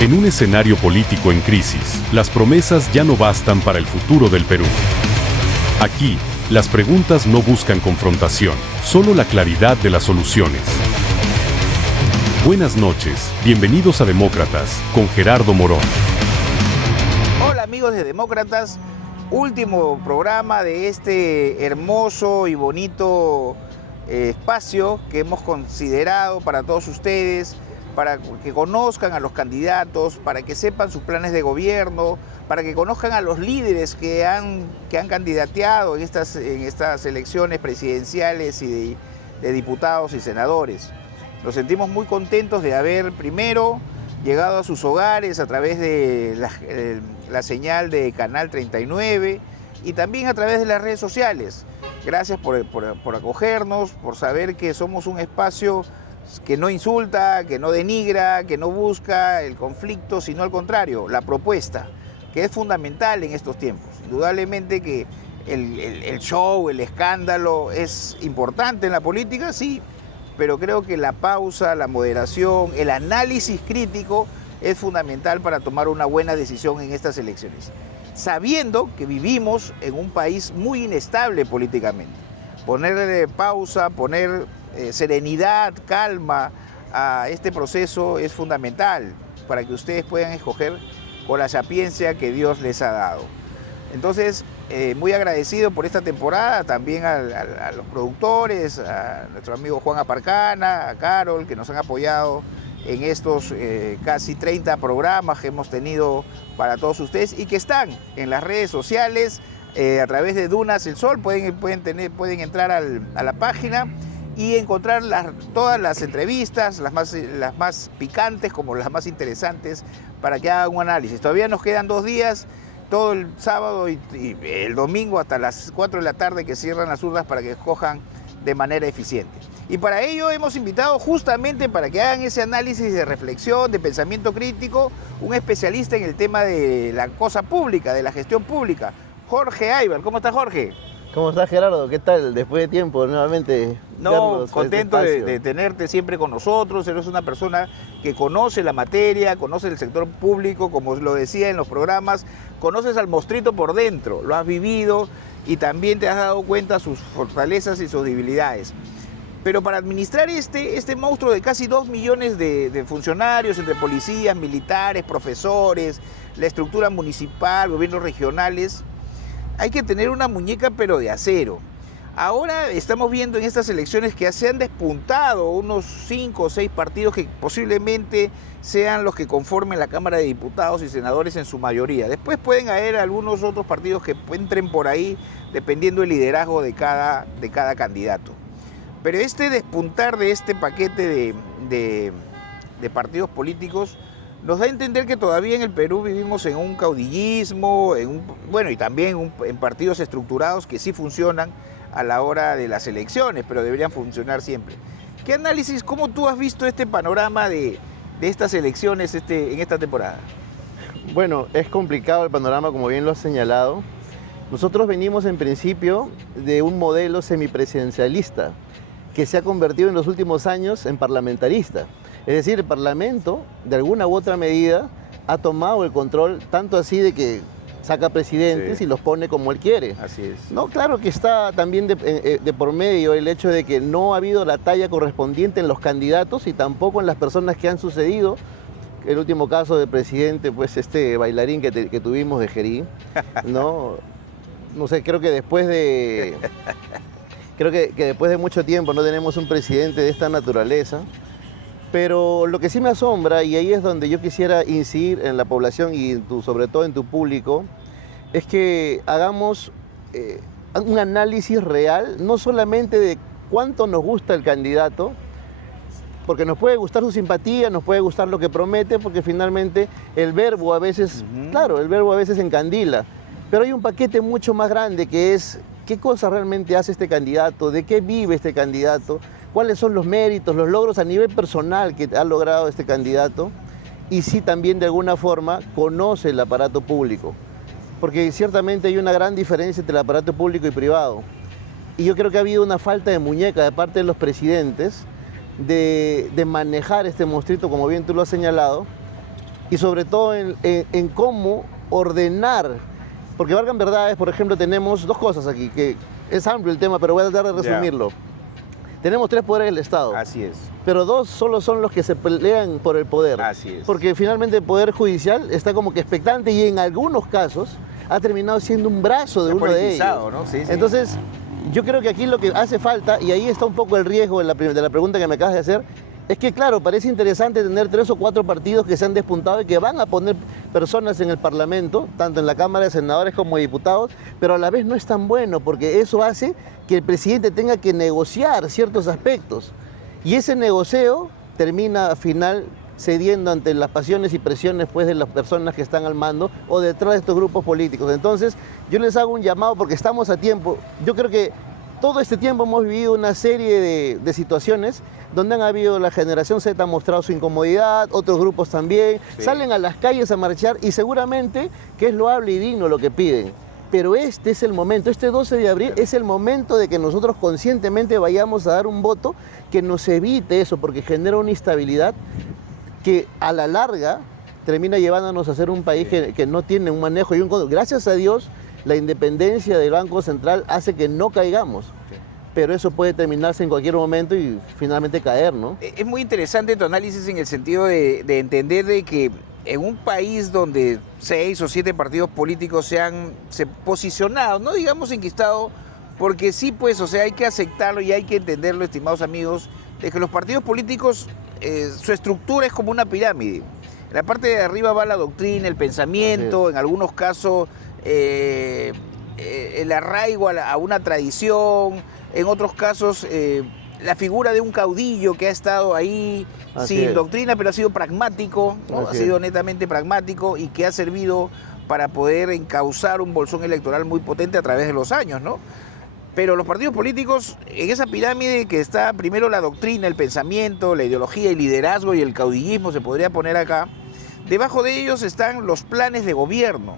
En un escenario político en crisis, las promesas ya no bastan para el futuro del Perú. Aquí, las preguntas no buscan confrontación, solo la claridad de las soluciones. Buenas noches, bienvenidos a Demócratas, con Gerardo Morón. Hola amigos de Demócratas, último programa de este hermoso y bonito espacio que hemos considerado para todos ustedes, para que conozcan a los candidatos, para que sepan sus planes de gobierno, para que conozcan a los líderes que han candidateado en estas elecciones presidenciales y de diputados y senadores. Nos sentimos muy contentos de haber primero llegado a sus hogares a través de la señal de Canal 39 y también a través de las redes sociales. Gracias por acogernos, por saber que somos un espacio que no insulta, que no denigra, que no busca el conflicto, sino al contrario, la propuesta, que es fundamental en estos tiempos. Indudablemente que el show, el escándalo es importante en la política, sí, pero creo que la pausa, la moderación, el análisis crítico es fundamental para tomar una buena decisión en estas elecciones, sabiendo que vivimos en un país muy inestable políticamente. Ponerle pausa, poner serenidad, calma a este proceso es fundamental para que ustedes puedan escoger con la sapiencia que Dios les ha dado. Entonces, muy agradecido por esta temporada, también a los productores, a nuestro amigo Juan Aparcana, a Carol, que nos han apoyado en estos casi 30 programas que hemos tenido para todos ustedes y que están en las redes sociales a través de Dunas El Sol. Pueden entrar a la página y encontrar todas las entrevistas, las más picantes como las más interesantes, para que hagan un análisis. Todavía nos quedan 2 días, todo el sábado y el domingo hasta las 4 de la tarde que cierran las urnas para que escojan de manera eficiente. Y para ello hemos invitado justamente para que hagan ese análisis de reflexión, de pensamiento crítico, un especialista en el tema de la cosa pública, de la gestión pública, Jorge Aybar. ¿Cómo está, Jorge? ¿Cómo estás, Gerardo? ¿Qué tal? Después de tiempo, nuevamente. No, contento de tenerte siempre con nosotros. Eres una persona que conoce la materia, conoce el sector público, como lo decía en los programas, conoces al monstruito por dentro, lo has vivido y también te has dado cuenta sus fortalezas y sus debilidades. Pero para administrar este monstruo de casi 2 millones de funcionarios, entre policías, militares, profesores, la estructura municipal, gobiernos regionales, hay que tener una muñeca pero de acero. Ahora estamos viendo en estas elecciones que se han despuntado unos 5 o 6 partidos que posiblemente sean los que conformen la Cámara de Diputados y Senadores en su mayoría. Después pueden haber algunos otros partidos que entren por ahí dependiendo del liderazgo de cada candidato. Pero este despuntar de este paquete de partidos políticos nos da a entender que todavía en el Perú vivimos en un caudillismo, y también en partidos estructurados que sí funcionan a la hora de las elecciones, pero deberían funcionar siempre. ¿Qué análisis, cómo tú has visto este panorama de estas elecciones en esta temporada? Bueno, es complicado el panorama, como bien lo has señalado. Nosotros venimos en principio de un modelo semipresidencialista que se ha convertido en los últimos años en parlamentarista. Es decir, el Parlamento, de alguna u otra medida, ha tomado el control, tanto así de que saca presidentes y los pone como él quiere. Así es. No, claro que está también de por medio el hecho de que no ha habido la talla correspondiente en los candidatos y tampoco en las personas que han sucedido. El último caso del presidente, pues este bailarín que tuvimos de Jerí, ¿no? No sé, creo que después de mucho tiempo no tenemos un presidente de esta naturaleza. Pero lo que sí me asombra, y ahí es donde yo quisiera incidir en la población y sobre todo en tu público, es que hagamos un análisis real, no solamente de cuánto nos gusta el candidato, porque nos puede gustar su simpatía, nos puede gustar lo que promete, porque finalmente el verbo a veces, claro, el verbo a veces encandila, pero hay un paquete mucho más grande que es qué cosa realmente hace este candidato, de qué vive este candidato, cuáles son los méritos, los logros a nivel personal que ha logrado este candidato y si también de alguna forma conoce el aparato público. Porque ciertamente hay una gran diferencia entre el aparato público y privado. Y yo creo que ha habido una falta de muñeca de parte de los presidentes de manejar este monstruito, como bien tú lo has señalado, y sobre todo en cómo ordenar, porque valgan verdades, por ejemplo, tenemos dos cosas aquí, que es amplio el tema, pero voy a tratar de resumirlo. Tenemos 3 poderes del Estado. Así es. Pero 2 solo son los que se pelean por el poder. Así es. Porque finalmente el Poder Judicial está como que expectante y en algunos casos ha terminado siendo un brazo de uno de ellos. ¿no? Sí, sí. Entonces, yo creo que aquí lo que hace falta, y ahí está un poco el riesgo de la pregunta que me acabas de hacer, es que claro, parece interesante tener 3 o 4 partidos que se han despuntado y que van a poner personas en el Parlamento, tanto en la Cámara de Senadores como de Diputados, pero a la vez no es tan bueno porque eso hace que el presidente tenga que negociar ciertos aspectos. Y ese negocio termina al final cediendo ante las pasiones y presiones pues, de las personas que están al mando o detrás de estos grupos políticos. Entonces, yo les hago un llamado porque estamos a tiempo. Yo creo que todo este tiempo hemos vivido una serie de situaciones donde han habido, la generación Z ha mostrado su incomodidad, otros grupos también, salen a las calles a marchar y seguramente que es loable y digno lo que piden. Pero este es el momento, este 12 de abril es el momento de que nosotros conscientemente vayamos a dar un voto que nos evite eso, porque genera una instabilidad que a la larga termina llevándonos a ser un país que no tiene un manejo y un control. Gracias a Dios, la independencia del Banco Central hace que no caigamos. Pero eso puede terminarse en cualquier momento y finalmente caer, ¿no? Es muy interesante tu análisis en el sentido de entender de que en un país donde 6 o 7 partidos políticos se posicionado, no digamos enquistado, porque sí, pues, o sea, hay que aceptarlo y hay que entenderlo, estimados amigos, de que los partidos políticos, su estructura es como una pirámide. En la parte de arriba va la doctrina, el pensamiento, en algunos casos el arraigo a una tradición, en otros casos la figura de un caudillo que ha estado ahí sin doctrina, pero ha sido pragmático, ¿no? Ha sido netamente pragmático y que ha servido para poder encauzar un bolsón electoral muy potente a través de los años, ¿no? Pero los partidos políticos, en esa pirámide que está primero la doctrina, el pensamiento, la ideología, el liderazgo y el caudillismo, se podría poner acá, debajo de ellos están los planes de gobierno,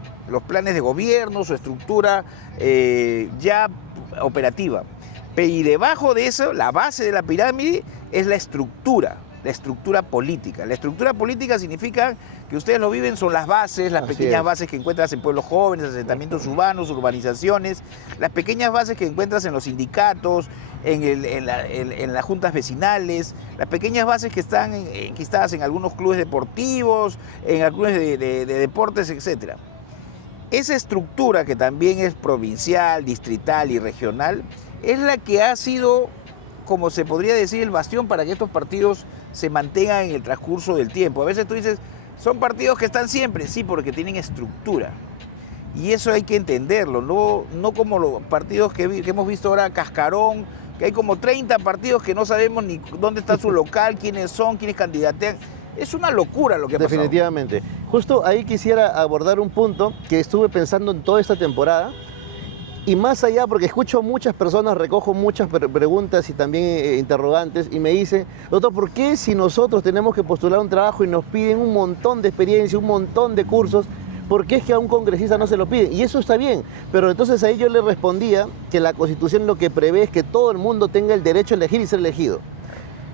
su estructura ya operativa. Y debajo de eso, la base de la pirámide es la estructura política. La estructura política significa que ustedes lo viven, son las bases, las pequeñas bases que encuentras en pueblos jóvenes, asentamientos urbanos, urbanizaciones, las pequeñas bases que encuentras en los sindicatos, en las juntas vecinales, las pequeñas bases que están enquistadas en algunos clubes deportivos, en algunos de deportes, etc. Esa estructura, que también es provincial, distrital y regional, es la que ha sido, como se podría decir, el bastión para que estos partidos se mantengan en el transcurso del tiempo. A veces tú dices, son partidos que están siempre, sí, porque tienen estructura. Y eso hay que entenderlo, no como los partidos que hemos visto ahora, cascarón, que hay como 30 partidos que no sabemos ni dónde está su local, quiénes son, quiénes candidatean. Es una locura lo que ha pasado. Definitivamente. Justo ahí quisiera abordar un punto que estuve pensando en toda esta temporada. Y más allá, porque escucho a muchas personas, recojo muchas preguntas y también interrogantes, y me dice, doctor, ¿por qué si nosotros tenemos que postular un trabajo y nos piden un montón de experiencia, un montón de cursos, por qué es que a un congresista no se lo piden? Y eso está bien, pero entonces ahí yo le respondía que la Constitución lo que prevé es que todo el mundo tenga el derecho a elegir y ser elegido.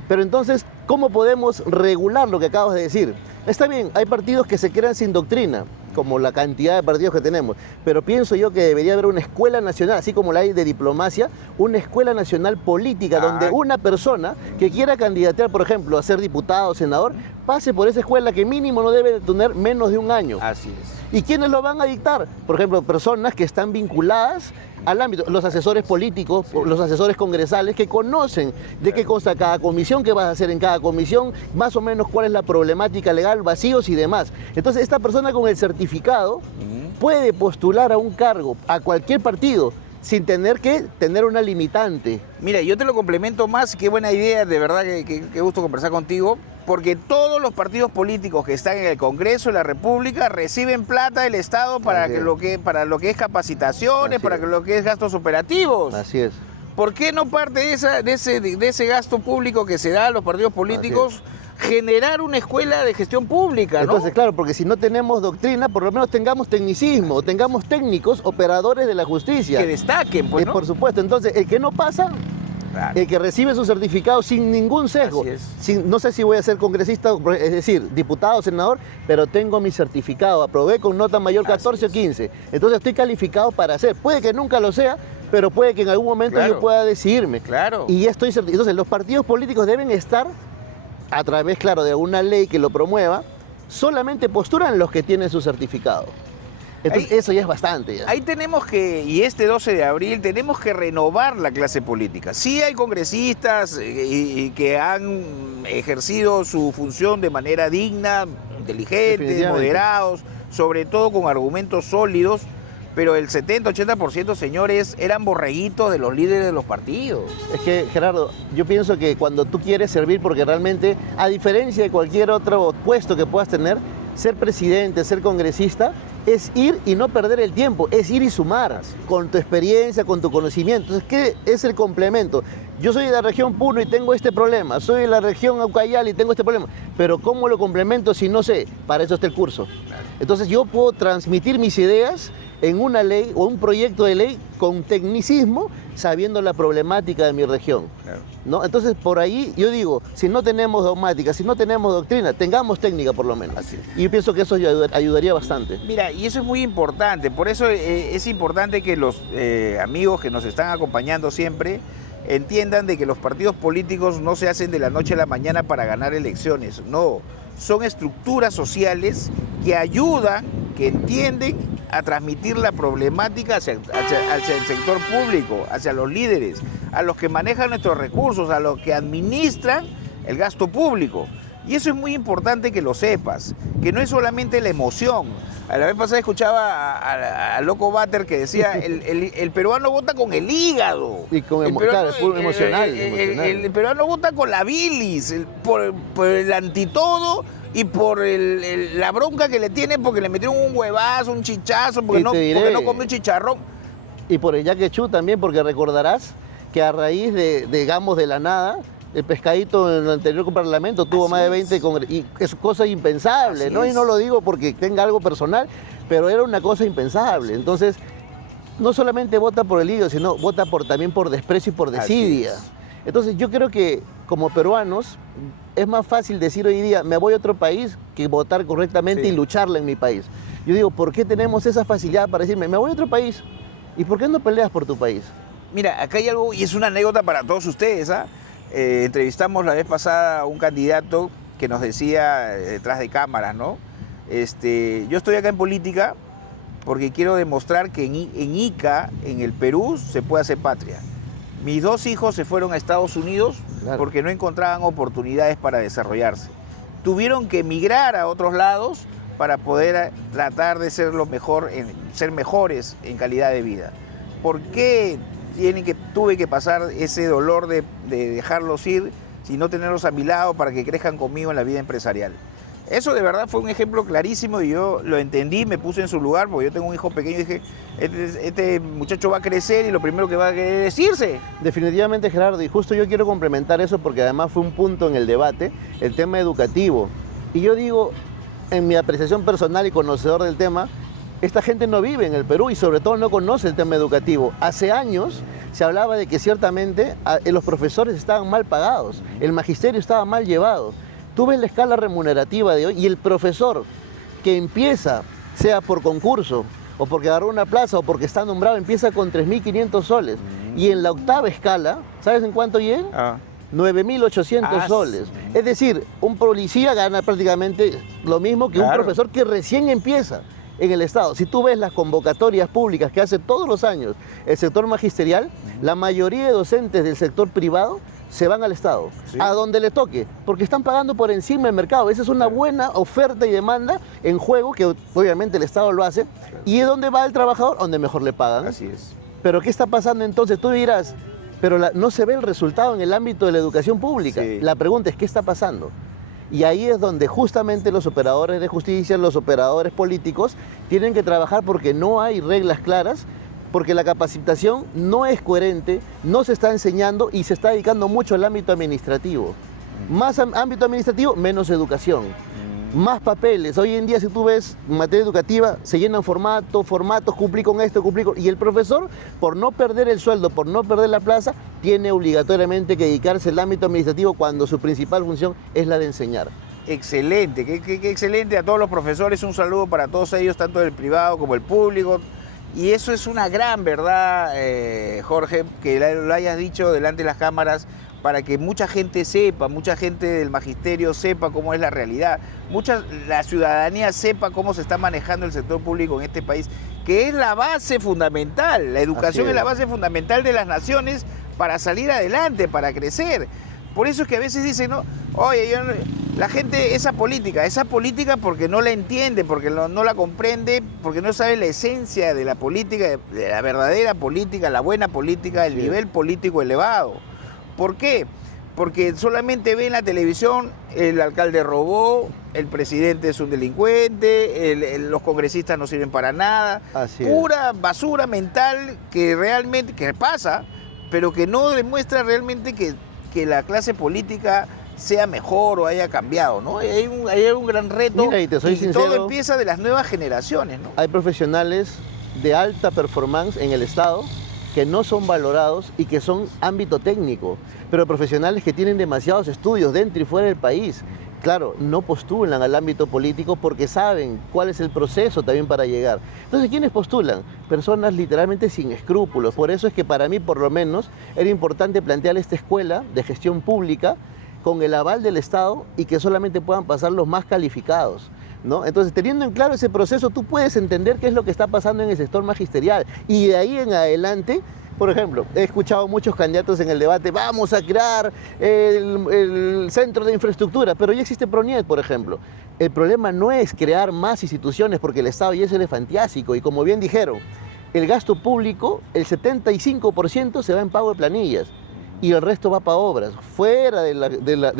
Pero entonces, ¿cómo podemos regular lo que acabas de decir? Está bien, hay partidos que se crean sin doctrina, como la cantidad de partidos que tenemos, pero pienso yo que debería haber una escuela nacional, así como la hay de diplomacia, una escuela nacional política, donde una persona que quiera candidatear, por ejemplo, a ser diputado o senador, pase por esa escuela que mínimo no debe tener menos de un año. Así es. ¿Y quiénes lo van a dictar? Por ejemplo, personas que están vinculadas al ámbito, los asesores políticos, los asesores congresales, que conocen de qué consta cada comisión, qué vas a hacer en cada comisión, más o menos cuál es la problemática legal, vacíos y demás. Entonces, esta persona con el certificado puede postular a un cargo, a cualquier partido, sin tener que tener una limitante. Mira, yo te lo complemento más, qué buena idea, de verdad que gusto conversar contigo, porque todos los partidos políticos que están en el Congreso de la República reciben plata del Estado para lo que es capacitaciones, para lo que es gastos operativos. Así es. ¿Por qué no parte de ese gasto público que se da a los partidos políticos generar una escuela de gestión pública, ¿no? Entonces, claro, porque si no tenemos doctrina, por lo menos tengamos tecnicismo, tengamos técnicos, operadores de la justicia. Que destaquen, pues, ¿no? Por supuesto. Entonces, el que no pasa, Claro. El que recibe su certificado sin ningún sesgo. Así es. No sé si voy a ser congresista, es decir, diputado, senador, pero tengo mi certificado. Aprobé con nota mayor 14 o 15. Entonces estoy calificado para hacer. Puede que nunca lo sea, pero puede que en algún momento Claro. yo pueda decidirme. Claro. Y ya estoy certificado. Entonces los partidos políticos deben estar, a través, claro, de una ley que lo promueva, solamente postulan los que tienen su certificado. Entonces eso ya es bastante. Ya. Ahí tenemos que, y este 12 de abril, tenemos que renovar la clase política. Sí hay congresistas y que han ejercido su función de manera digna, inteligente, moderados, sobre todo con argumentos sólidos, pero el 70-80%, señores, eran borreguitos de los líderes de los partidos. Es que, Gerardo, yo pienso que cuando tú quieres servir, porque realmente, a diferencia de cualquier otro puesto que puedas tener, ser presidente, ser congresista, es ir y no perder el tiempo, es ir y sumar con tu experiencia, con tu conocimiento. Entonces, ¿qué es el complemento? Yo soy de la región Puno y tengo este problema, soy de la región Ucayali y tengo este problema, pero ¿cómo lo complemento si no sé? Para eso está el curso. Entonces yo puedo transmitir mis ideas en una ley o un proyecto de ley con tecnicismo, sabiendo la problemática de mi región. Claro. ¿No? Entonces, por ahí yo digo, si no tenemos dogmática, si no tenemos doctrina, tengamos técnica por lo menos. Así es. Y yo pienso que eso ayudaría bastante. Mira, y eso es muy importante, por eso es importante que los amigos que nos están acompañando siempre entiendan de que los partidos políticos no se hacen de la noche a la mañana para ganar elecciones, no, son estructuras sociales que ayudan, que entienden a transmitir la problemática hacia el sector público, hacia los líderes, a los que manejan nuestros recursos, a los que administran el gasto público. Y eso es muy importante que lo sepas, que no es solamente la emoción. A la vez pasada escuchaba a Loco Bater que decía, el peruano vota con el hígado. Y con peruano, claro, emocional. El peruano vota con la bilis, por el antitodo y por la bronca que le tienen porque le metieron un huevazo, un chichazo, porque no comió un chicharrón. Y por el yaquechú también, porque recordarás que a raíz de, digamos, de la nada, el pescadito en el anterior parlamento tuvo más de 20 congresistas. Y es cosa impensable, ¿no? Y no lo digo porque tenga algo personal, pero era una cosa impensable. Entonces, no solamente vota por el hígado, sino vota también por desprecio y por desidia. Entonces, yo creo que como peruanos es más fácil decir hoy día, me voy a otro país, que votar correctamente y lucharla en mi país. Yo digo, ¿por qué tenemos esa facilidad para decirme, me voy a otro país? ¿Y por qué no peleas por tu país? Mira, acá hay algo, y es una anécdota para todos ustedes, ¿ah? Entrevistamos la vez pasada a un candidato que nos decía detrás de cámaras, ¿no? Yo estoy acá en política porque quiero demostrar que en Ica, en el Perú, se puede hacer patria. Mis dos hijos se fueron a Estados Unidos porque no encontraban oportunidades para desarrollarse. Tuvieron que emigrar a otros lados para poder tratar de ser ser mejores en calidad de vida. ¿Por qué tuve que pasar ese dolor de dejarlos ir y no tenerlos a mi lado para que crezcan conmigo en la vida empresarial? Eso de verdad fue un ejemplo clarísimo y yo lo entendí, me puse en su lugar, porque yo tengo un hijo pequeño y dije, este muchacho va a crecer y lo primero que va a querer es irse. Definitivamente, Gerardo, y justo yo quiero complementar eso porque además fue un punto en el debate, el tema educativo. Y yo digo, en mi apreciación personal y conocedor del tema, esta gente no vive en el Perú y sobre todo no conoce el tema educativo. Hace años se hablaba de que ciertamente los profesores estaban mal pagados, el magisterio estaba mal llevado. Tú ves la escala remunerativa de hoy y el profesor que empieza, sea por concurso o porque agarró una plaza o porque está nombrado, empieza con 3.500 soles. Y en la octava escala, ¿sabes en cuánto llega? 9.800 soles. Es decir, un policía gana prácticamente lo mismo que un profesor que recién empieza en el Estado. Si tú ves las convocatorias públicas que hace todos los años el sector magisterial, la mayoría de docentes del sector privado se van al Estado, a donde le toque, porque están pagando por encima del mercado. Esa es una buena oferta y demanda en juego, que obviamente el Estado lo hace, y es donde va el trabajador, donde mejor le pagan. Así es. Pero ¿qué está pasando entonces? Tú dirás, pero no se ve el resultado en el ámbito de la educación pública. La pregunta es, ¿qué está pasando? Y ahí es donde justamente los operadores de justicia, los operadores políticos, tienen que trabajar porque no hay reglas claras, porque la capacitación no es coherente, no se está enseñando y se está dedicando mucho al ámbito administrativo. Más ámbito administrativo, menos educación. más papeles. Hoy en día, si tú ves materia educativa, se llenan formatos, cumplí con esto, y el profesor, por no perder el sueldo, por no perder la plaza, tiene obligatoriamente que dedicarse al ámbito administrativo cuando su principal función es la de enseñar. Excelente, qué excelente a todos los profesores, un saludo para todos ellos, tanto del privado como el público. Y eso es una gran verdad, Jorge, que lo hayas dicho delante de las cámaras, para que mucha gente sepa, mucha gente del magisterio sepa cómo es la realidad, la ciudadanía sepa cómo se está manejando el sector público en este país, que es la base fundamental. La educación es la base fundamental de las naciones para salir adelante, para crecer. Por eso es que a veces dicen, no, oye, la gente, esa política porque no la entiende, porque no la comprende, porque no sabe la esencia de la política, de la verdadera política, la buena política, el nivel político elevado. ¿Por qué? Porque solamente ve en la televisión el alcalde robó, el presidente es un delincuente, los congresistas no sirven para nada. Pura basura mental que realmente, que pasa, pero que no demuestra realmente que la clase política sea mejor o haya cambiado, ¿no? Hay un gran reto. Mira, y te soy sincero, todo empieza de las nuevas generaciones, ¿no? Hay profesionales de alta performance en el Estado que no son valorados y que son ámbito técnico, pero profesionales que tienen demasiados estudios dentro y fuera del país. Claro, no postulan al ámbito político porque saben cuál es el proceso también para llegar. Entonces, ¿quiénes postulan? Personas literalmente sin escrúpulos. Por eso es que para mí, por lo menos, era importante plantear esta escuela de gestión pública con el aval del Estado y que solamente puedan pasar los más calificados, ¿no? Entonces, teniendo en claro ese proceso, tú puedes entender qué es lo que está pasando en el sector magisterial. Y de ahí en adelante, por ejemplo, he escuchado muchos candidatos en el debate, vamos a crear el centro de infraestructura, pero ya existe PRONIET, por ejemplo. El problema no es crear más instituciones, porque el Estado ya es elefantiásico, y como bien dijeron, el gasto público, el 75% se va en pago de planillas, y el resto va para obras, fuera de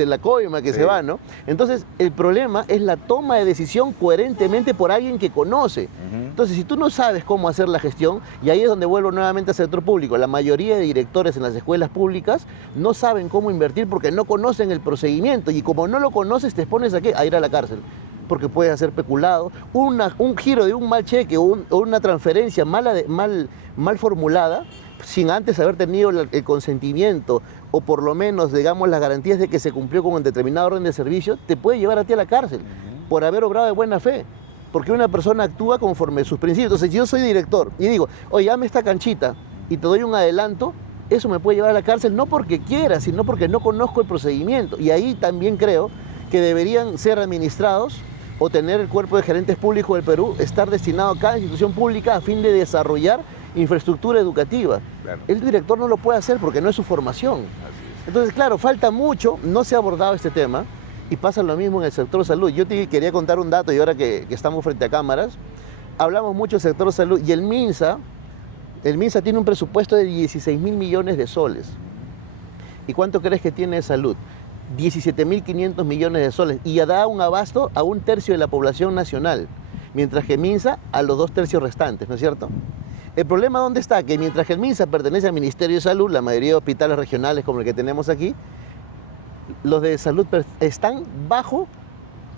la coima que se va, ¿no? Entonces, el problema es la toma de decisión coherentemente por alguien que conoce. Entonces, si tú no sabes cómo hacer la gestión, y ahí es donde vuelvo nuevamente al sector público, la mayoría de directores en las escuelas públicas no saben cómo invertir porque no conocen el procedimiento, y como no lo conoces, te expones ¿a qué? A ir a la cárcel. Porque puedes hacer peculado, un giro de un mal cheque o una transferencia mal formulada, sin antes haber tenido el consentimiento o por lo menos, digamos, las garantías de que se cumplió con un determinado orden de servicio, te puede llevar a ti a la cárcel por haber obrado de buena fe. Porque una persona actúa conforme sus principios. Entonces, si yo soy director y digo, oye, dame esta canchita y te doy un adelanto, eso me puede llevar a la cárcel no porque quiera, sino porque no conozco el procedimiento. Y ahí también creo que deberían ser administrados o tener el cuerpo de gerentes públicos del Perú, estar destinado a cada institución pública a fin de desarrollar infraestructura educativa. Claro. El director no lo puede hacer porque no es su formación. Entonces, claro, falta mucho, no se ha abordado este tema y pasa lo mismo en el sector salud. Yo te quería contar un dato y ahora que estamos frente a cámaras, hablamos mucho del sector salud y el MINSA tiene un presupuesto de 16.000 millones de soles. ¿Y cuánto crees que tiene de salud? 17.500 millones de soles y da un abasto a 1/3 de la población nacional, mientras que MINSA a los 2/3 restantes, ¿no es cierto? El problema ¿dónde está? Que mientras que el MINSA pertenece al Ministerio de Salud, la mayoría de hospitales regionales como el que tenemos aquí, los de salud están bajo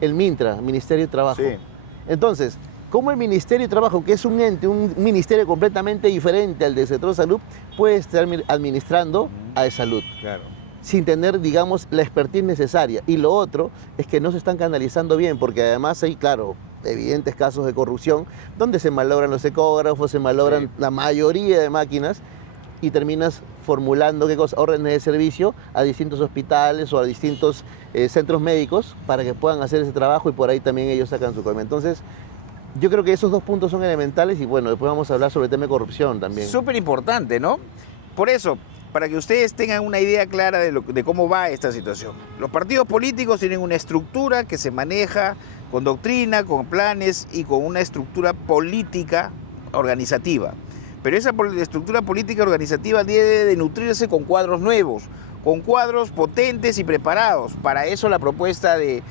el MINTRA, Ministerio de Trabajo. Sí. Entonces, ¿cómo el Ministerio de Trabajo, que es un ente, un ministerio completamente diferente al del sector de salud, puede estar administrando a salud? Claro. Sin tener, digamos, la expertise necesaria? Y lo otro es que no se están canalizando bien, porque además hay, claro, evidentes casos de corrupción, donde se malogran los ecógrafos, se malogran la mayoría de máquinas, y terminas formulando órdenes de servicio a distintos hospitales o a distintos centros médicos para que puedan hacer ese trabajo y por ahí también ellos sacan su coima. Entonces, yo creo que esos dos puntos son elementales y bueno, después vamos a hablar sobre el tema de corrupción también. Súper importante, ¿no? Por eso, para que ustedes tengan una idea clara de cómo va esta situación. Los partidos políticos tienen una estructura que se maneja con doctrina, con planes y con una estructura política organizativa. Pero esa estructura política organizativa debe de nutrirse con cuadros nuevos, con cuadros potentes y preparados. Para eso la propuesta de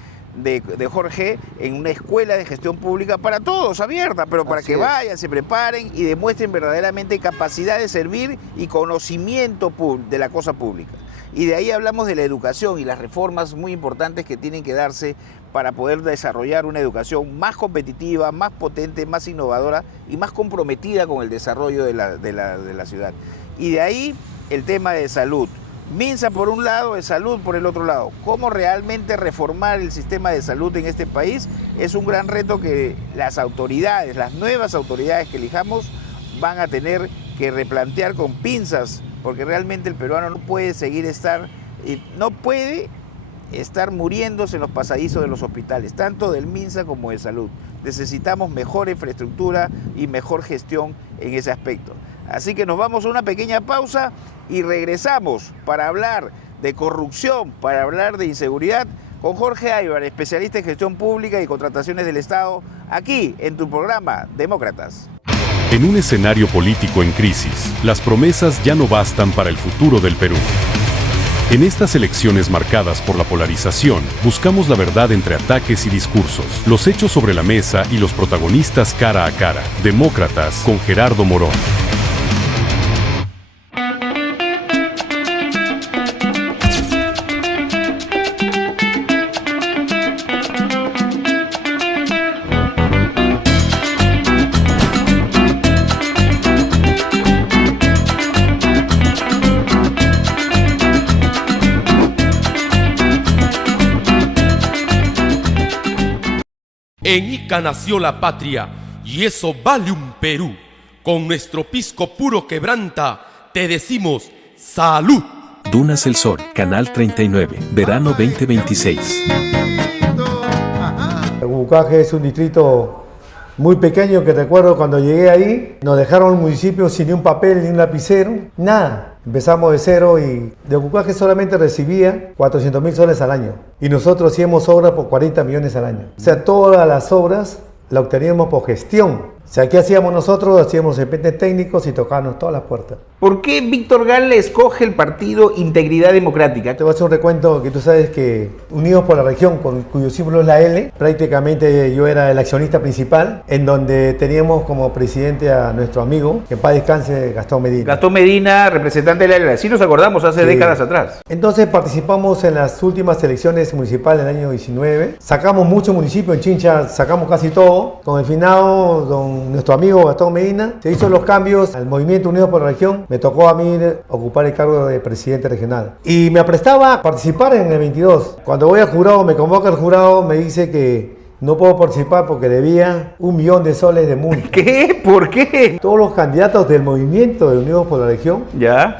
Jorge en una escuela de gestión pública para todos, abierta, pero para que vayan, se preparen y demuestren verdaderamente capacidad de servir y conocimiento de la cosa pública. Y de ahí hablamos de la educación y las reformas muy importantes que tienen que darse para poder desarrollar una educación más competitiva, más potente, más innovadora y más comprometida con el desarrollo de la ciudad. Y de ahí el tema de salud. Minsa por un lado, de salud por el otro lado. ¿Cómo realmente reformar el sistema de salud en este país? Es un gran reto que las autoridades, las nuevas autoridades que elijamos, van a tener que replantear con pinzas, porque realmente el peruano no puede estar muriéndose en los pasadizos de los hospitales, tanto del Minsa como de salud. Necesitamos mejor infraestructura y mejor gestión en ese aspecto. Así que nos vamos a una pequeña pausa y regresamos para hablar de corrupción, para hablar de inseguridad, con Jorge Aybar, especialista en gestión pública y contrataciones del Estado, aquí en tu programa Demócratas. En un escenario político en crisis, las promesas ya no bastan para el futuro del Perú. En estas elecciones marcadas por la polarización, buscamos la verdad entre ataques y discursos, los hechos sobre la mesa y los protagonistas cara a cara. Demócratas con Gerardo Morón. En Ica nació la patria, y eso vale un Perú. Con nuestro pisco puro quebranta, te decimos ¡salud! Dunas El Sol, Canal 39, verano 2026. Ocucaje es un distrito muy pequeño que recuerdo cuando llegué ahí, nos dejaron el municipio sin ni un papel ni un lapicero, nada. Empezamos de cero y de Ocucaje solamente recibía 400.000 soles al año. Y nosotros hacíamos obras por 40 millones al año. O sea, todas las obras las obteníamos por gestión. O sea, ¿qué hacíamos nosotros? Hacíamos expedientes técnicos y tocábamos todas las puertas. ¿Por qué Víctor Gale escoge el partido Integridad Democrática? Te voy a hacer un recuento que tú sabes que Unidos por la Región, cuyo símbolo es la L, prácticamente yo era el accionista principal, en donde teníamos como presidente a nuestro amigo, que en paz descanse, Gastón Medina. Gastón Medina, representante de la L, sí nos acordamos hace décadas atrás. Entonces participamos en las últimas elecciones municipales del año 19, sacamos muchos municipios en Chincha, sacamos casi todo, con el finado nuestro amigo Gastón Medina, se hizo los cambios al movimiento Unidos por la Región, me tocó a mí ocupar el cargo de presidente regional. Y me aprestaba a participar en el 22. Cuando voy al jurado, me convoca el jurado, me dice que no puedo participar porque debía 1 millón de soles de multa. ¿Qué? ¿Por qué? Todos los candidatos del movimiento de Unidos por la Región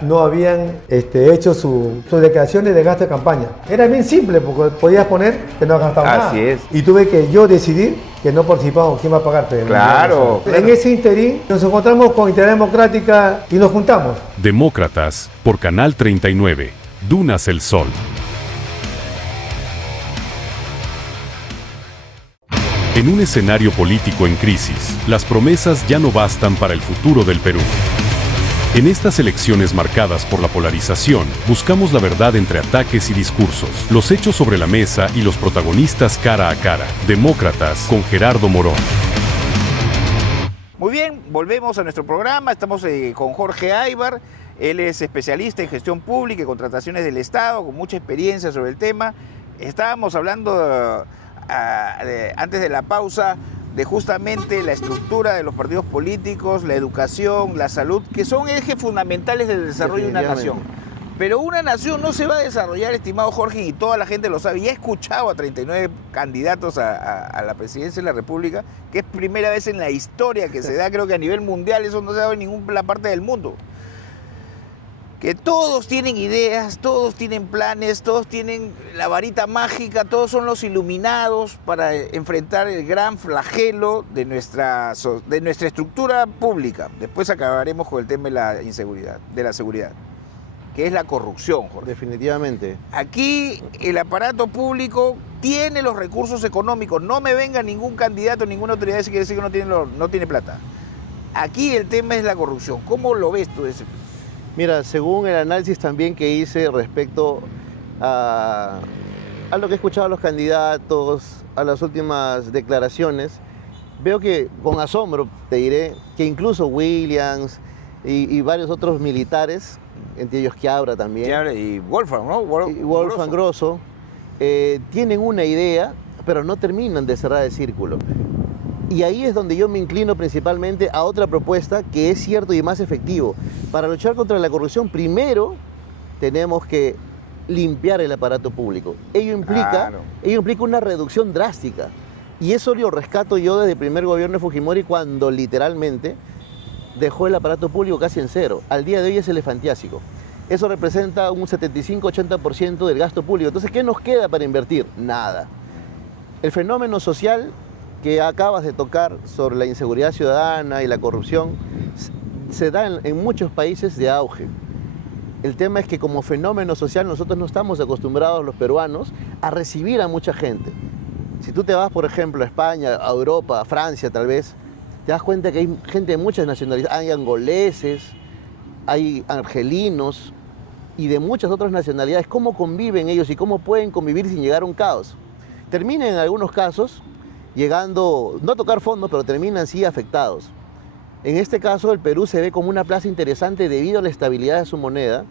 no habían hecho sus declaraciones de gasto de campaña. Era bien simple porque podías poner que no gastaba nada. Así es. Y tuve que yo decidir que no participamos. ¿Quién va a pagar? Claro. En ese interín nos encontramos con Integridad Democrática y nos juntamos. Demócratas por Canal 39, Dunas El Sol. En un escenario político en crisis, las promesas ya no bastan para el futuro del Perú. En estas elecciones marcadas por la polarización, buscamos la verdad entre ataques y discursos, los hechos sobre la mesa y los protagonistas cara a cara. Demócratas con Gerardo Morón. Muy bien, volvemos a nuestro programa. Estamos con Jorge Aybar. Él es especialista en gestión pública y contrataciones del Estado, con mucha experiencia sobre el tema. Estábamos hablando antes de la pausa de justamente la estructura de los partidos políticos, la educación, la salud, que son ejes fundamentales del desarrollo de una nación. Pero una nación no se va a desarrollar, estimado Jorge, y toda la gente lo sabe. Ya he escuchado a 39 candidatos a la presidencia de la República, que es primera vez en la historia que se da, creo que a nivel mundial, eso no se da en ninguna parte del mundo. Que todos tienen ideas, todos tienen planes, todos tienen la varita mágica, todos son los iluminados para enfrentar el gran flagelo de nuestra estructura pública. Después acabaremos con el tema de la inseguridad, de la seguridad, que es la corrupción, Jorge. Definitivamente. Aquí el aparato público tiene los recursos económicos. No me venga ningún candidato, ninguna autoridad que quiere decir que no tiene plata. Aquí el tema es la corrupción. ¿Cómo lo ves tú ese? Mira, según el análisis también que hice respecto a lo que he escuchado a los candidatos, a las últimas declaraciones, veo que con asombro te diré que incluso Williams, y varios otros militares, entre ellos Quiabra también. Quiabra y Wolfgang, ¿no? Y Wolfgang Grosso, tienen una idea, pero no terminan de cerrar el círculo. Y ahí es donde yo me inclino principalmente a otra propuesta que es cierto y más efectivo. Para luchar contra la corrupción, primero tenemos que limpiar el aparato público. Ello implica una reducción drástica. Y eso lo rescato yo desde el primer gobierno de Fujimori, cuando literalmente dejó el aparato público casi en cero. Al día de hoy es elefantiásico. Eso representa un 75-80% del gasto público. Entonces, ¿qué nos queda para invertir? Nada. El fenómeno social que acabas de tocar sobre la inseguridad ciudadana y la corrupción se da en muchos países de auge. El tema es que como fenómeno social nosotros no estamos acostumbrados los peruanos a recibir a mucha gente. Si tú te vas, por ejemplo, a España, a Europa, a Francia tal vez, te das cuenta que hay gente de muchas nacionalidades. Hay angoleses, hay argelinos y de muchas otras nacionalidades. ¿Cómo conviven ellos y cómo pueden convivir sin llegar a un caos? Terminan en algunos casos llegando, no a tocar fondo, pero terminan sí afectados. En este caso, el Perú se ve como una plaza interesante debido a la estabilidad de su moneda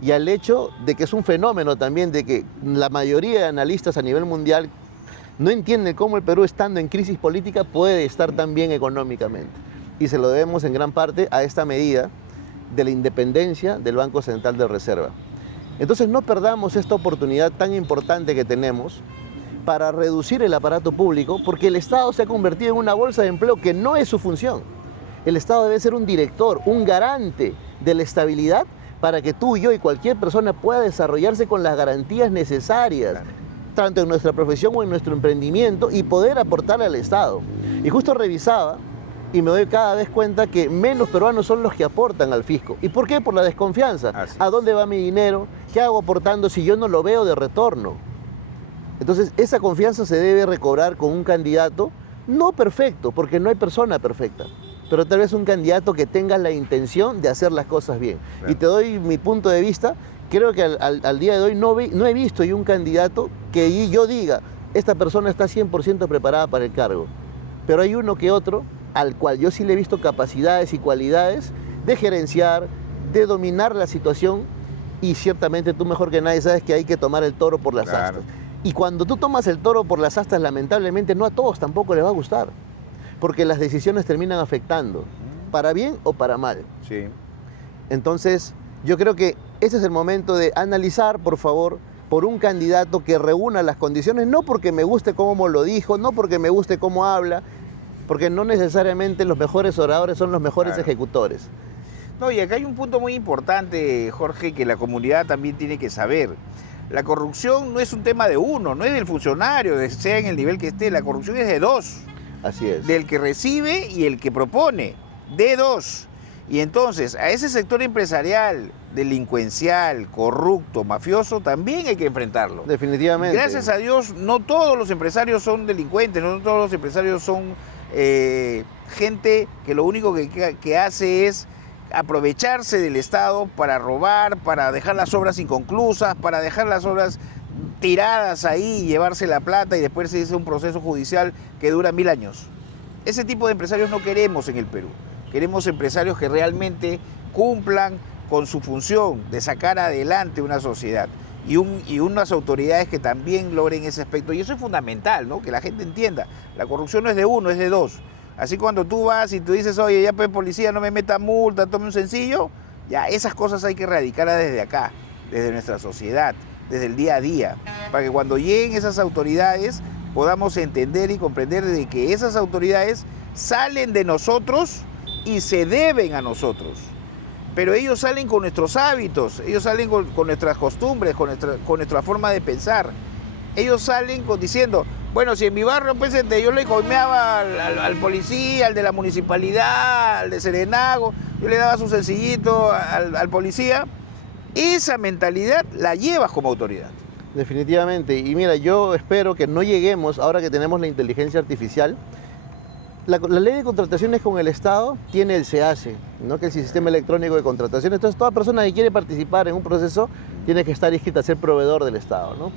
y al hecho de que es un fenómeno también de que la mayoría de analistas a nivel mundial no entienden cómo el Perú, estando en crisis política, puede estar tan bien económicamente. Y se lo debemos en gran parte a esta medida de la independencia del Banco Central de Reserva. Entonces no perdamos esta oportunidad tan importante que tenemos para reducir el aparato público, porque el Estado se ha convertido en una bolsa de empleo que no es su función. El Estado debe ser un director, un garante de la estabilidad para que tú, yo y cualquier persona pueda desarrollarse con las garantías necesarias, tanto en nuestra profesión o en nuestro emprendimiento, y poder aportarle al Estado. Y justo revisaba y me doy cada vez cuenta que menos peruanos son los que aportan al fisco. ¿Y por qué? Por la desconfianza. ¿A dónde va mi dinero? ¿Qué hago aportando si yo no lo veo de retorno? Entonces, esa confianza se debe recobrar con un candidato no perfecto, porque no hay persona perfecta, pero tal vez un candidato que tenga la intención de hacer las cosas bien. Claro. Y te doy mi punto de vista. Creo que al día de hoy no he visto yo un candidato que yo diga, esta persona está 100% preparada para el cargo. Pero hay uno que otro al cual yo sí le he visto capacidades y cualidades de gerenciar, de dominar la situación, y ciertamente tú mejor que nadie sabes que hay que tomar el toro por las astas. Y cuando tú tomas el toro por las astas, lamentablemente no a todos tampoco les va a gustar, porque las decisiones terminan afectando, para bien o para mal. Sí. Entonces, yo creo que ese es el momento de analizar, por favor, por un candidato que reúna las condiciones, no porque me guste cómo lo dijo, no porque me guste cómo habla, porque no necesariamente los mejores oradores son los mejores ejecutores. No, y acá hay un punto muy importante, Jorge, que la comunidad también tiene que saber. La corrupción no es un tema de uno, no es del funcionario, sea en el nivel que esté, la corrupción es de dos. Así es. Del que recibe y el que propone, de dos. Y entonces, a ese sector empresarial, delincuencial, corrupto, mafioso, también hay que enfrentarlo. Definitivamente. Gracias a Dios, no todos los empresarios son delincuentes, no todos los empresarios son gente que lo único que hace es aprovecharse del Estado para robar, para dejar las obras inconclusas, para dejar las obras tiradas ahí y llevarse la plata y después se hace un proceso judicial que dura 1000 años. Ese tipo de empresarios no queremos en el Perú. Queremos empresarios que realmente cumplan con su función de sacar adelante una sociedad y unas autoridades que también logren ese aspecto. Y eso es fundamental, ¿no? Que la gente entienda. La corrupción no es de uno, es de dos. Así cuando tú vas y tú dices, oye, ya pues policía, no me meta multa, tome un sencillo, ya esas cosas hay que erradicarlas desde acá, desde nuestra sociedad, desde el día a día, para que cuando lleguen esas autoridades podamos entender y comprender de que esas autoridades salen de nosotros y se deben a nosotros. Pero ellos salen con nuestros hábitos, ellos salen con nuestras costumbres, con nuestra forma de pensar. Ellos salen diciendo, bueno, si en mi barrio pues, yo le coimeaba al policía, al de la municipalidad, al de Serenago, yo le daba su sencillito al policía, esa mentalidad la llevas como autoridad. Definitivamente. Y mira, yo espero que no lleguemos, ahora que tenemos la inteligencia artificial, la ley de contrataciones con el Estado tiene el SEACE, ¿no? Que es el sistema electrónico de contratación. Entonces, toda persona que quiere participar en un proceso tiene que estar inscrita a ser proveedor del Estado, ¿no?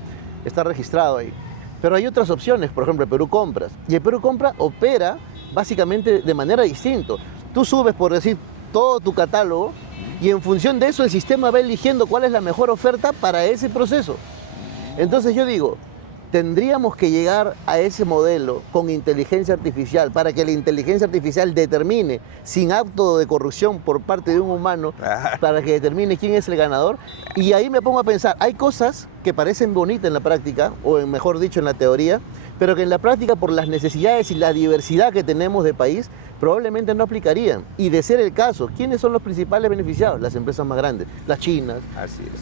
Está registrado ahí. Pero hay otras opciones, por ejemplo, el Perú Compras. Y el Perú Compra opera básicamente de manera distinta. Tú subes, por decir, todo tu catálogo y en función de eso el sistema va eligiendo cuál es la mejor oferta para ese proceso. Entonces yo digo, tendríamos que llegar a ese modelo con inteligencia artificial para que la inteligencia artificial determine, sin acto de corrupción por parte de un humano, para que determine quién es el ganador. Y ahí me pongo a pensar, hay cosas que parecen bonitas en la práctica, o mejor dicho en la teoría, pero que en la práctica por las necesidades y la diversidad que tenemos de país, probablemente no aplicarían. Y de ser el caso, ¿quiénes son los principales beneficiados? Las empresas más grandes, las chinas,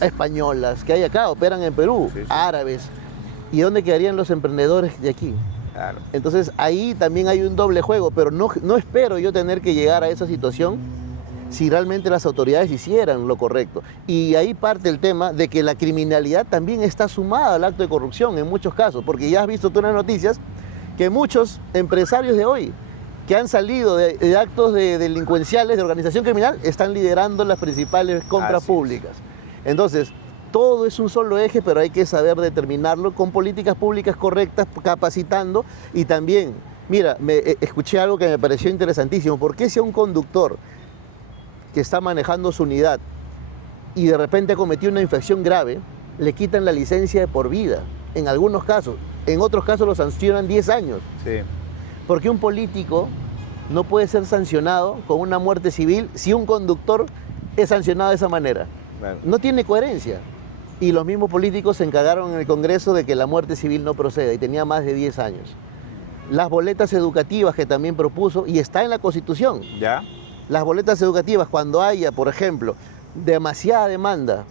españolas, que hay acá, operan en Perú, árabes. ¿Y dónde quedarían los emprendedores de aquí? Claro. Entonces ahí también hay un doble juego, pero no espero yo tener que llegar a esa situación si realmente las autoridades hicieran lo correcto. Y ahí parte el tema de que la criminalidad también está sumada al acto de corrupción en muchos casos, porque ya has visto tú en las noticias que muchos empresarios de hoy que han salido de actos delincuenciales, de organización criminal, están liderando las principales compras públicas. Entonces, todo es un solo eje, pero hay que saber determinarlo con políticas públicas correctas, capacitando y también, mira, escuché algo que me pareció interesantísimo. ¿Por qué si a un conductor que está manejando su unidad y de repente cometió una infracción grave, le quitan la licencia de por vida? En algunos casos, en otros casos lo sancionan 10 años. Sí. Porque un político no puede ser sancionado con una muerte civil si un conductor es sancionado de esa manera. Bueno. No tiene coherencia. Y los mismos políticos se encargaron en el Congreso de que la muerte civil no proceda y tenía más de 10 años. Las boletas educativas que también propuso, y está en la Constitución. ¿Ya? Las boletas educativas, cuando haya, por ejemplo, demasiada demanda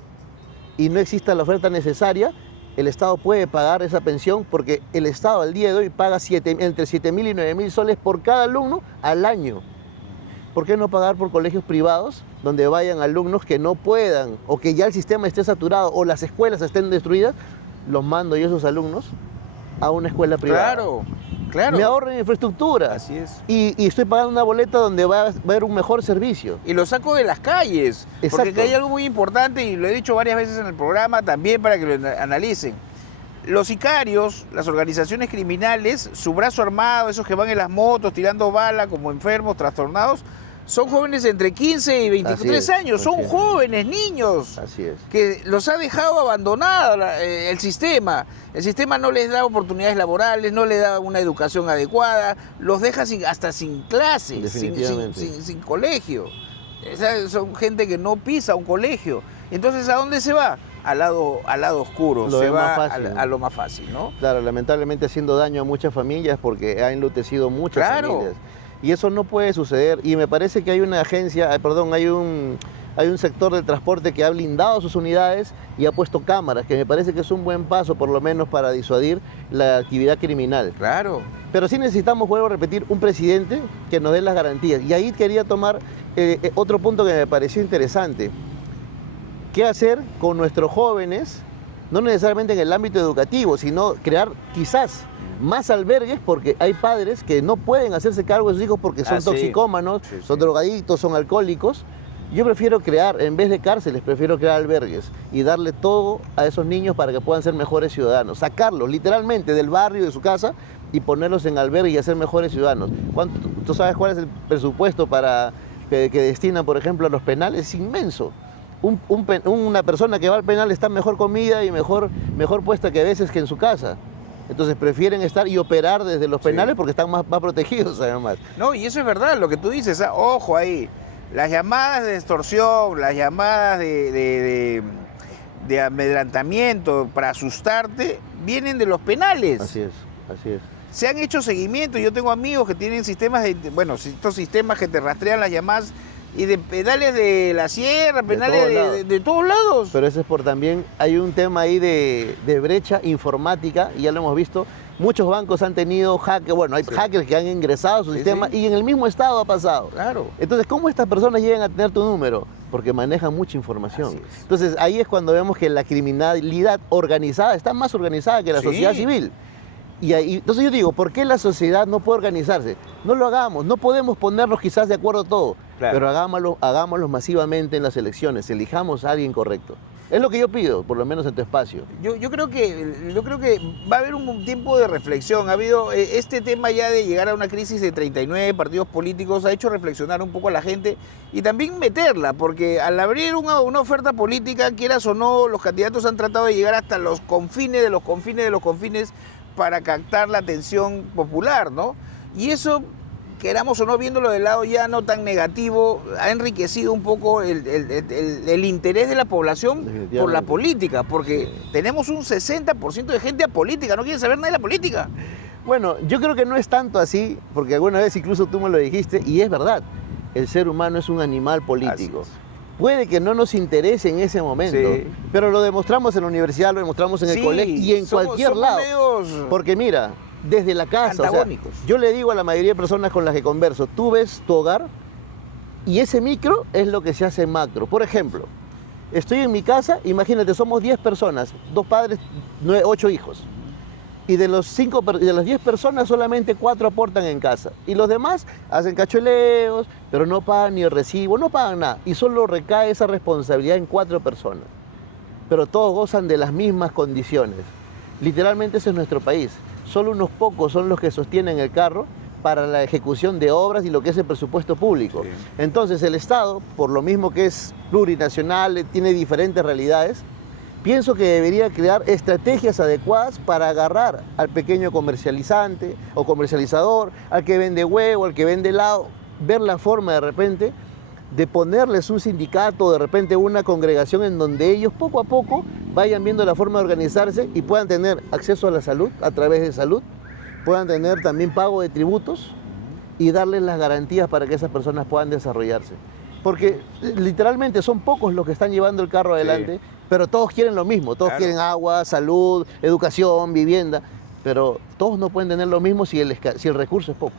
y no exista la oferta necesaria, el Estado puede pagar esa pensión porque el Estado al día de hoy paga entre 7.000 y 9.000 soles por cada alumno al año. ¿Por qué no pagar por colegios privados donde vayan alumnos que no puedan o que ya el sistema esté saturado o las escuelas estén destruidas? Los mando yo a esos alumnos a una escuela privada. Claro, claro. Me ahorro en infraestructura. Así es. Y estoy pagando una boleta donde va a haber un mejor servicio. Y lo saco de las calles. Exacto. Porque hay algo muy importante y lo he dicho varias veces en el programa también para que lo analicen. Los sicarios, las organizaciones criminales, su brazo armado, esos que van en las motos tirando bala como enfermos, trastornados, son jóvenes de entre 15 y 23 años, son jóvenes, niños, que los ha dejado abandonados el sistema. El sistema no les da oportunidades laborales, no les da una educación adecuada, los deja hasta sin clases, sin colegio. Son gente que no pisa un colegio. Entonces, ¿a dónde se va? Al lado oscuro, se va a lo más fácil, ¿no? Claro, lamentablemente haciendo daño a muchas familias porque ha enlutecido muchas familias. Y eso no puede suceder. Y me parece que hay una agencia, hay un sector del transporte que ha blindado sus unidades y ha puesto cámaras, que me parece que es un buen paso, por lo menos, para disuadir la actividad criminal. Claro. Pero sí necesitamos, vuelvo a repetir, un presidente que nos dé las garantías. Y ahí quería tomar otro punto que me pareció interesante. ¿Qué hacer con nuestros jóvenes? No necesariamente en el ámbito educativo, sino crear quizás más albergues, porque hay padres que no pueden hacerse cargo de sus hijos porque son toxicómanos, son drogadictos, son alcohólicos. Yo prefiero crear, en vez de cárceles, prefiero crear albergues y darle todo a esos niños para que puedan ser mejores ciudadanos. Sacarlos literalmente del barrio, de su casa, y ponerlos en albergues y hacer mejores ciudadanos. ¿Tú sabes cuál es el presupuesto que destinan, por ejemplo, a los penales? Es inmenso. Una persona que va al penal está mejor comida y mejor puesta que a veces que en su casa. Entonces prefieren estar y operar desde los penales porque están más protegidos, además. No, y eso es verdad, lo que tú dices, ojo ahí. Las llamadas de extorsión, las llamadas de amedrantamiento para asustarte, vienen de los penales. Así es. Se han hecho seguimiento, yo tengo amigos que tienen sistemas estos sistemas que te rastrean las llamadas y de penales de la sierra, penales de todos lados. Pero eso es por también, hay un tema ahí de brecha informática, y ya lo hemos visto. Muchos bancos han tenido hackers, hay hackers que han ingresado a su sistema y en el mismo estado ha pasado. Claro. Entonces, ¿cómo estas personas llegan a tener tu número? Porque manejan mucha información. Entonces, ahí es cuando vemos que la criminalidad organizada está más organizada que la sociedad civil. Y entonces yo digo, ¿por qué la sociedad no puede organizarse? No lo hagamos, no podemos ponernos quizás de acuerdo todo, pero hagámoslo masivamente en las elecciones, elijamos a alguien correcto. Es lo que yo pido, por lo menos en tu espacio. Yo creo que va a haber un tiempo de reflexión. Ha habido este tema ya de llegar a una crisis de 39 partidos políticos, ha hecho reflexionar un poco a la gente y también meterla, porque al abrir una oferta política, quieras o no, los candidatos han tratado de llegar hasta los confines de los confines de los confines para captar la atención popular, ¿no? Y eso, queramos o no, viéndolo del lado ya no tan negativo, ha enriquecido un poco el interés de la población por la política, porque tenemos un 60% de gente apolítica, no quiere saber nada de la política. Bueno, yo creo que no es tanto así, porque alguna vez incluso tú me lo dijiste, y es verdad, el ser humano es un animal político. Puede que no nos interese en ese momento, sí, pero lo demostramos en la universidad, lo demostramos en el colegio y en cualquier lado. Porque mira, desde la casa, o sea, yo le digo a la mayoría de personas con las que converso, tú ves tu hogar y ese micro es lo que se hace en macro. Por ejemplo, estoy en mi casa, imagínate, somos 10 personas, 2 padres, 8 hijos. Y de las 10 personas solamente 4 aportan en casa. Y los demás hacen cachueleos, pero no pagan ni el recibo, no pagan nada. Y solo recae esa responsabilidad en 4 personas. Pero todos gozan de las mismas condiciones. Literalmente ese es nuestro país. Solo unos pocos son los que sostienen el carro para la ejecución de obras y lo que es el presupuesto público. Sí. Entonces el Estado, por lo mismo que es plurinacional, tiene diferentes realidades, pienso que debería crear estrategias adecuadas para agarrar al pequeño comercializante o comercializador, al que vende huevo, al que vende helado, ver la forma de repente de ponerles un sindicato, de repente una congregación en donde ellos poco a poco vayan viendo la forma de organizarse y puedan tener acceso a la salud a través de salud, puedan tener también pago de tributos y darles las garantías para que esas personas puedan desarrollarse. Porque literalmente son pocos los que están llevando el carro adelante, sí, pero todos quieren lo mismo, todos quieren agua, salud, educación, vivienda, pero todos no pueden tener lo mismo si el recurso es poco.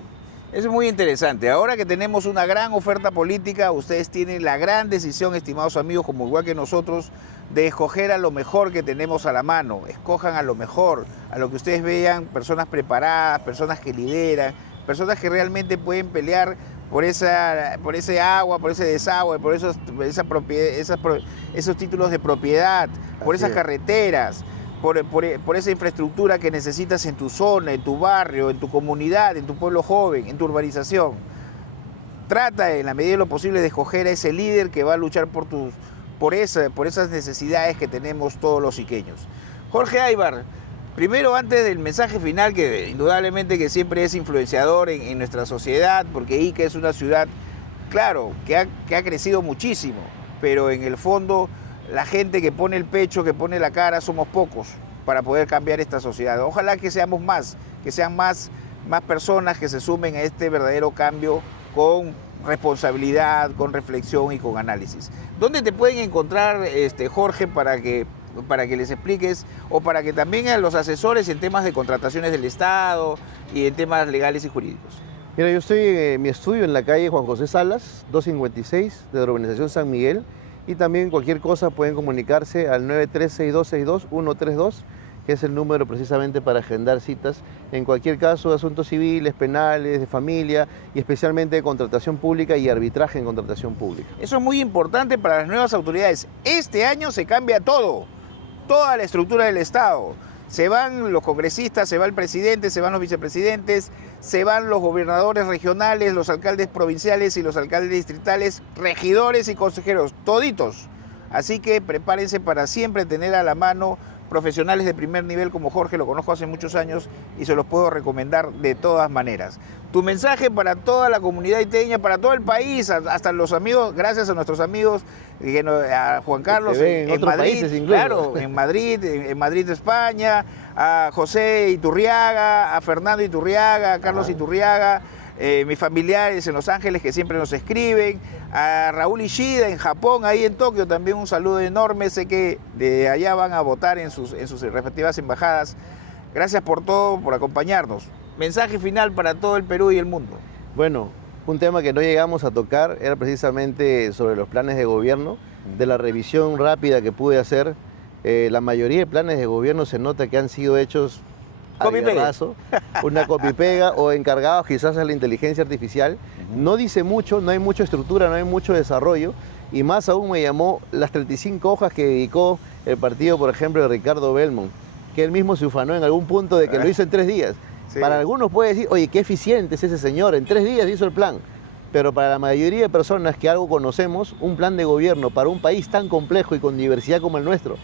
Eso es muy interesante. Ahora que tenemos una gran oferta política, ustedes tienen la gran decisión, estimados amigos, como igual que nosotros, de escoger a lo mejor que tenemos a la mano. Escojan a lo mejor, a lo que ustedes vean, personas preparadas, personas que lideran, personas que realmente pueden pelear por ese agua, por ese desagüe, por esos títulos de propiedad, por esas carreteras, por esa infraestructura que necesitas en tu zona, en tu barrio, en tu comunidad, en tu pueblo joven, en tu urbanización. Trata en la medida de lo posible de escoger a ese líder que va a luchar por esas necesidades que tenemos todos los iqueños. Jorge Aybar, primero, antes del mensaje final, que indudablemente que siempre es influenciador en nuestra sociedad, porque Ica es una ciudad, claro, que ha crecido muchísimo, pero en el fondo la gente que pone el pecho, que pone la cara, somos pocos para poder cambiar esta sociedad. Ojalá que seamos más, que sean más personas que se sumen a este verdadero cambio con responsabilidad, con reflexión y con análisis. ¿Dónde te pueden encontrar, Jorge, para que les expliques, o para que también a los asesores en temas de contrataciones del Estado y en temas legales y jurídicos? Mira, yo estoy en mi estudio en la calle Juan José Salas, 256, de la urbanización San Miguel, y también cualquier cosa pueden comunicarse al 936262-132, que es el número precisamente para agendar citas, en cualquier caso de asuntos civiles, penales, de familia, y especialmente de contratación pública y arbitraje en contratación pública. Eso es muy importante para las nuevas autoridades. Este año se cambia todo, toda la estructura del Estado. Se van los congresistas, se va el presidente, se van los vicepresidentes, se van los gobernadores regionales, los alcaldes provinciales y los alcaldes distritales, regidores y consejeros, toditos. Así que prepárense para siempre tener a la mano profesionales de primer nivel como Jorge, lo conozco hace muchos años y se los puedo recomendar de todas maneras. Tu mensaje para toda la comunidad iteña, para todo el país, hasta los amigos, gracias a nuestros amigos, a Juan Carlos en Madrid, claro, en Madrid, España, a José Iturriaga, a Fernando Iturriaga, a Carlos Iturriaga, mis familiares en Los Ángeles que siempre nos escriben, a Raúl Ishida en Japón, ahí en Tokio, también un saludo enorme, sé que de allá van a votar en sus respectivas embajadas. Gracias por todo, por acompañarnos. Mensaje final para todo el Perú y el mundo. Bueno, un tema que no llegamos a tocar era precisamente sobre los planes de gobierno. De la revisión rápida que pude hacer, la mayoría de planes de gobierno se nota que han sido hechos a Copy-pega. guerrazo, una copy-pega o encargados quizás a la inteligencia artificial. No dice mucho, no hay mucha estructura, no hay mucho desarrollo. Y más aún me llamó las 35 hojas que dedicó el partido, por ejemplo, de Ricardo Belmont, que él mismo se ufanó en algún punto de que lo hizo en 3 días. Sí. Para algunos puede decir, oye, qué eficiente es ese señor, en 3 días hizo el plan. Pero para la mayoría de personas que algo conocemos, un plan de gobierno para un país tan complejo y con diversidad como el nuestro,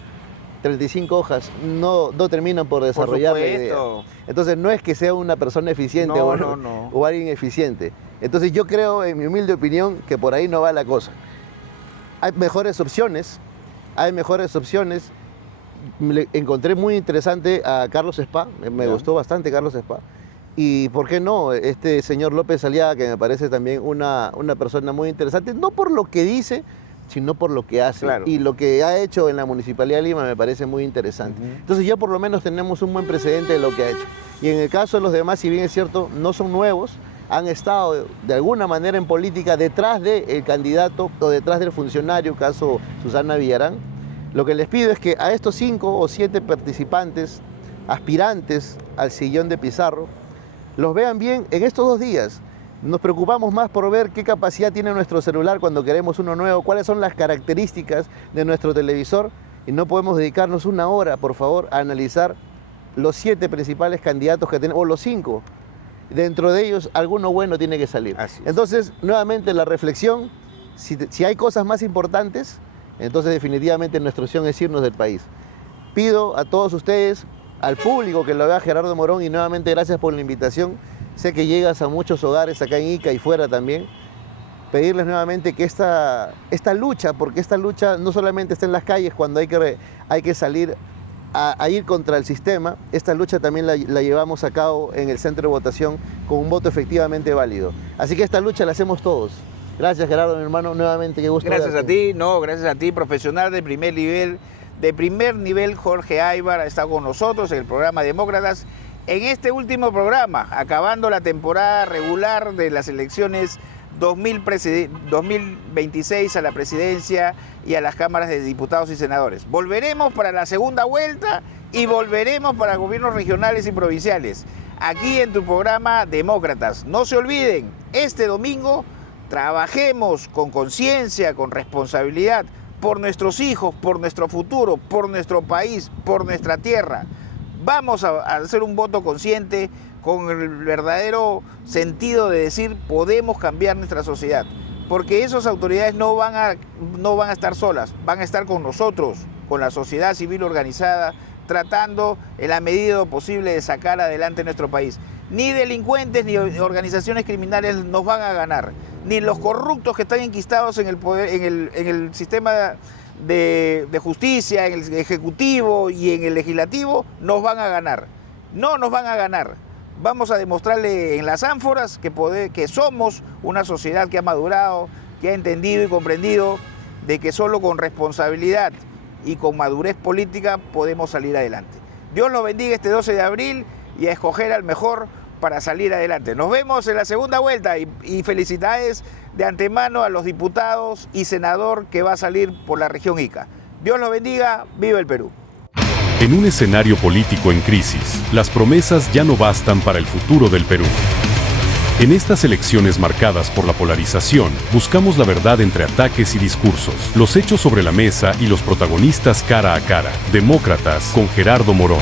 35 hojas no terminan por desarrollar la idea. Entonces no es que sea una persona eficiente o alguien eficiente. Entonces yo creo, en mi humilde opinión, que por ahí no va la cosa. Hay mejores opciones. Encontré muy interesante a Carlos Spa, me gustó bastante Carlos Spa. Y por qué no, este señor López Aliaga, que me parece también una persona muy interesante, no por lo que dice, sino por lo que hace. Claro. Y lo que ha hecho en la Municipalidad de Lima me parece muy interesante. Entonces ya por lo menos tenemos un buen precedente de lo que ha hecho. Y en el caso de los demás, si bien es cierto, no son nuevos, han estado de alguna manera en política detrás del candidato o detrás del funcionario, caso Susana Villarán. Lo que les pido es que a estos 5 o 7 participantes, aspirantes al sillón de Pizarro, los vean bien en estos 2 días. Nos preocupamos más por ver qué capacidad tiene nuestro celular cuando queremos uno nuevo, cuáles son las características de nuestro televisor, y no podemos dedicarnos 1 hora, por favor, a analizar los 7 principales candidatos que tenemos, o los 5. Dentro de ellos, alguno bueno tiene que salir. Entonces, nuevamente la reflexión, si hay cosas más importantes, entonces definitivamente nuestra opción es irnos del país. Pido a todos ustedes, al público que lo vea, Gerardo Morón, y nuevamente gracias por la invitación. Sé que llegas a muchos hogares acá en Ica y fuera también. Pedirles nuevamente que esta lucha, porque esta lucha no solamente está en las calles cuando hay que salir a ir contra el sistema, esta lucha también la llevamos a cabo en el centro de votación con un voto efectivamente válido. Así que esta lucha la hacemos todos. Gracias, Gerardo, mi hermano, nuevamente, qué gusto. Gracias a ti, profesional de primer nivel, Jorge Aybar ha estado con nosotros en el programa Demócratas. En este último programa, acabando la temporada regular de las elecciones 2026 a la presidencia y a las cámaras de diputados y senadores. Volveremos para la segunda vuelta y volveremos para gobiernos regionales y provinciales. Aquí en tu programa Demócratas. No se olviden, este domingo trabajemos con conciencia, con responsabilidad, por nuestros hijos, por nuestro futuro, por nuestro país, por nuestra tierra. Vamos a hacer un voto consciente con el verdadero sentido de decir podemos cambiar nuestra sociedad, porque esas autoridades no van a estar solas, van a estar con nosotros, con la sociedad civil organizada, tratando en la medida de lo posible de sacar adelante nuestro país. Ni delincuentes ni organizaciones criminales nos van a ganar, ni los corruptos que están enquistados en el poder, en el sistema de justicia, en el ejecutivo y en el legislativo nos van a ganar. No nos van a ganar. Vamos a demostrarle en las ánforas que somos una sociedad que ha madurado, que ha entendido y comprendido de que solo con responsabilidad y con madurez política podemos salir adelante. Dios los bendiga este 12 de abril y a escoger al mejor para salir adelante. Nos vemos en la segunda vuelta y felicidades de antemano a los diputados y senador que va a salir por la región Ica. Dios los bendiga, viva el Perú. En un escenario político en crisis, las promesas ya no bastan para el futuro del Perú. En estas elecciones marcadas por la polarización, buscamos la verdad entre ataques y discursos, los hechos sobre la mesa y los protagonistas cara a cara. Demócratas con Gerardo Morón.